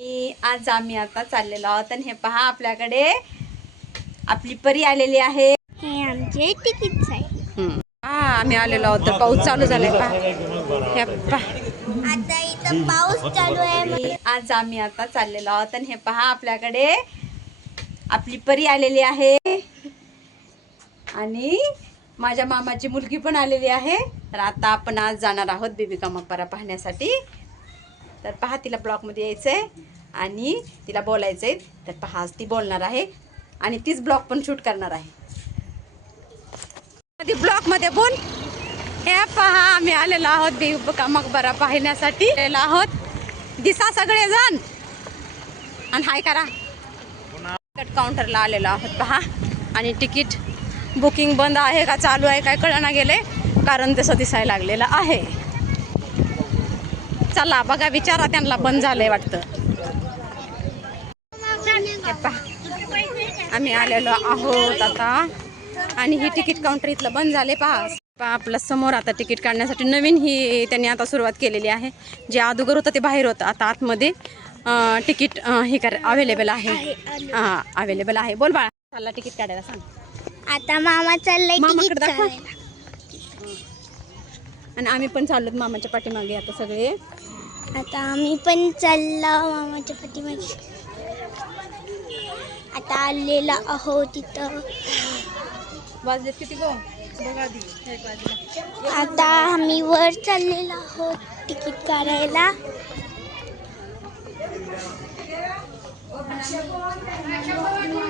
आज आम्ही आता चाललेलो आहोत आणि हे पहा आपल्याकडे आपली परी आलेली आहे. हे आमचे तिकीट आहे. हा आम्ही आलेलो आहोत. तर पाऊस चालू झालाय पहा. हे पहा. आता इथं पाऊस चालू आहे आज आम्ही आता चाललेलो आहोत आणि हे पहा आपल्याकडे आपली परी आलेली आहे. आणि माझ्या मामाची मुलगी पण आलेली आहे. तर आता आपण आज जाणार आहोत बिबिका मकबरा पाहण्यासाठी. तर पहा तिला ब्लॉकमध्ये यायचं आहे आणि तिला बोलायचं आहे तर पहा ती बोलणार आहे आणि तीच ब्लॉक पण शूट करणार आहे. ब्लॉकमध्ये बोल. हे पहा आम्ही आलेलो आहोत बिबिका मकबरा पाहण्यासाठी. आलेलो आहोत. दिसा सगळेजण. आणि हाय करा. तिकट काउंटरला आलेलो आहोत पहा. आणि तिकीट बुकिंग बंद आहे का चालू आहे काय कळना गेले. कारण तसं दिसायला लागलेलं आहे. चला बघा विचारा त्यांना बंद झालंय वाटतं. आम्ही आलेलो आहोत आता. आणि ही तिकीट काउंटर इथलं बंद झाले पहा. आपल्यासमोर आता तिकीट काढण्यासाठी नवीन ही त्यांनी आता सुरुवात केलेली आहे. जे अगोदर होतं ते बाहेर होतं. आता आतमध्ये तिकीट हे कर अवेलेबल आहे. हां अवेलेबल आहे. बोल बाळा. चालला तिकीट काढायला सांग. आता मामा चाललंय मामाकडे दाखवा. आणि आम्ही पण चाललो मामाच्या पाठीमागे आता सगळे. आता आम्ही पण चाललो मामाच्या पाठीमागे. आता आलेला आहो तिथं वाजलेत किती गो? बघा वाजला. आता आम्ही वर चाललेलो आहोत तिकीट काढायला.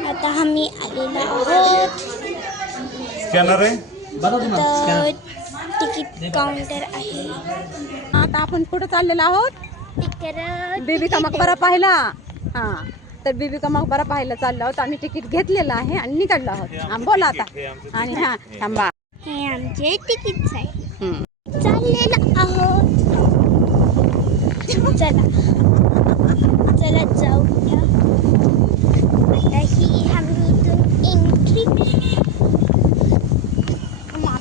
आता आम्ही आलेलो आहोत. स्कॅनर आहे? तर तिकीट काउंटर आहे. आता आपण कुठं चाललेलो आहोत. बीबी मकबरा पाहिला. हा. तर बीबी मकबरा पाहायला चाललो आहोत. आम्ही तिकीट घेतलेलं आहे आणि निघालो आहोत. बोला आता. आणि हा थांबा. हे आमचे तिकीट आहे. चाललेलं आहोत. चला. चला जाऊया. आता ही आम्ही इथून एंट्री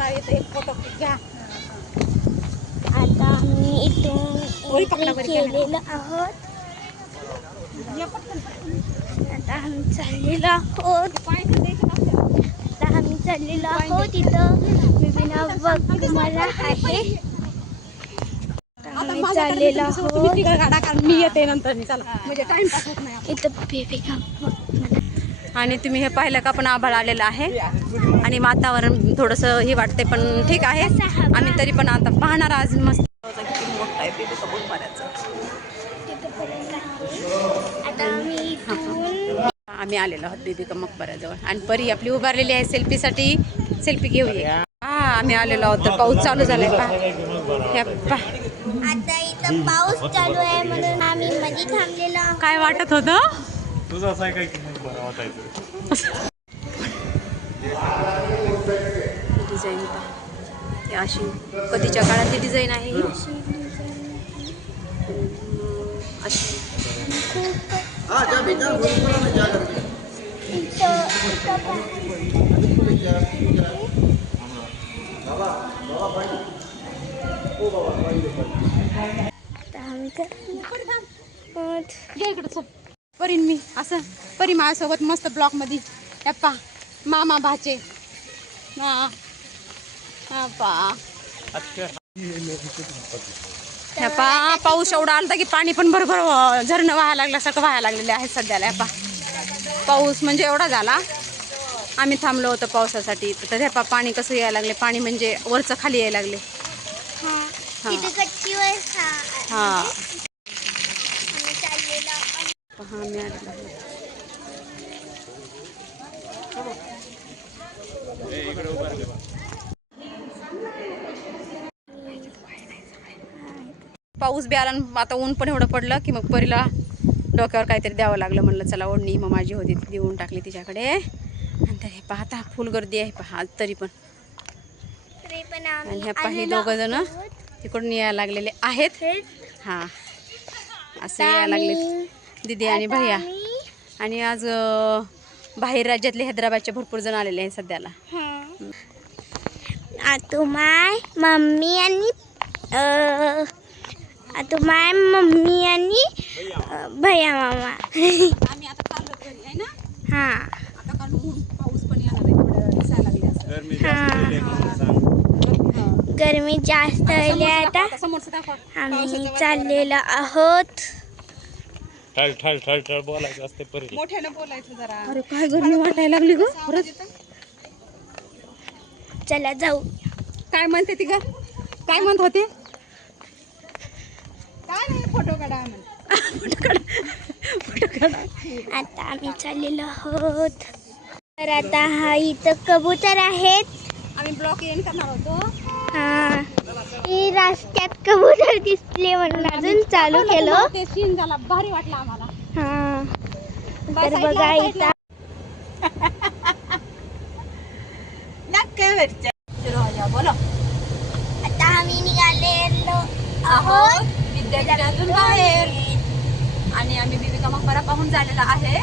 येतं एक फोटो घ्या. आता आम्ही इथून. केलेलं आहोत. आता आम्ही चाललेलो आहोत. आता आम्ही चाललेलो आहोत इथं. विभिन्न आहे. आता आम्ही माझ्या चाललेलो आहोत. मी येते नंतर. म्हणजे टाइम पास होत नाही. इथं बेबी आणि तुम्ही हे पाहिलं का पण आभाळ आलेलं आहे. आणि वातावरण थोडंसं हे वाटते पण ठीक आहे. आम्ही तरी पण आता पाहणार आज मस्त मोठा आहे बेबी कबूल आम्ही आलेलो आहोत बेबिका मकबऱ्याजवळ. आणि परी आपली उभारलेली आहे सेल्फीसाठी. सेल्फी घेऊया हा आम्ही आलेलो आहोत. तर पाऊस चालू झालाय. पाऊस चालू आहे म्हणून आम्ही. काय वाटत होतं? तुझं असं आहे काय की मग बरं वाटायचं. डिझाईन पहा. ही अशी. कधीच्या काळातली डिझाईन आहे ही. अशी. इकडं परीन मी असं. परी माझ्यासोबत मस्त ब्लॉकमध्ये पा मामा भाचे. हा. पा. पाऊस एवढा आलता की पाणी पण बरोबर व- झरणं व्हायला लागल्यासारखं व्हायला लागलेले आहे सध्याला ह्या पा. पाऊस म्हणजे एवढा झाला. आम्ही थांबलो होतो पावसासाठी. तर ह्या पा पाणी कसं यायला लागले? पाणी म्हणजे वरचं खाली यायला लागले. हा. हा. इथं गच्ची वर हा. हा आम्ही चाललेलो आहोत. पहा मी आलेलो आहे. पाऊस बी आला आता ऊन पण एवढं पडलं की मग परीला डोक्यावर काहीतरी द्यावं लागलं. म्हणलं चला ओढणी मग माझी होती ती देऊन टाकली तिच्याकडे. आणि तर हे पाहता फुल गर्दी आहे पहा आज तरी पण. तरी पण आणि ह्या पाही दोघं जण. तिकडून यायला लागलेले आहेत. हां असं आता यायला लागले दिदी आणि आता भैया. आणि आज बाहेर राज्यातले हैदराबादचे भरपूर जण आलेले आहेत सध्याला. हं. आ, तू माय मम्मी आणि आता माय मम्मी आणि भैया मामा. आम्ही आता चाललो घरी आहे ना? हा. आता काल पाऊस पण येणार गरमी जास्त आली आता आम्ही चाललेलो आहोत. ठळ ठळ ठळ ठळ बोलायचं असते परी मोठ्यानं बोलायचं जरा. अरे काय गरमी वाटायला लागली ग? चला जाऊ. काय म्हणते ती ग? काय म्हणत होते? फोटो काढा फोटो काढा फोटो काढा आता आम्ही चाललेलो आहोत. तर आता हा इथं कबूतर आहेत. आम्ही ब्लॉक एंड करणार होतो. हा. ही रस्त्यात कबूतर दिसले म्हणून अजून चालू केलं. ते सीन झाला भारी वाटला आम्हाला. हा. तर बघा इथं. बोलो. आता आम्ही निघालेलो आहोत. विद्यापीठातून बाहेर. आणि आम्ही बिबिका मकबरा पाहून झालेला आहे.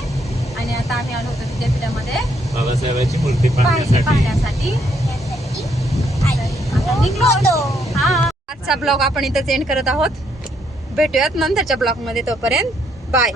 आणि आता आम्ही आलो होतो विद्यापीठामध्ये. बाबासाहेबांची मूर्ती पाहण्यासाठी. हा. आजचा ब्लॉग आपण इथंच एंड करत आहोत. भेटूयात नंतरच्या ब्लॉगमध्ये तोपर्यंत. बाय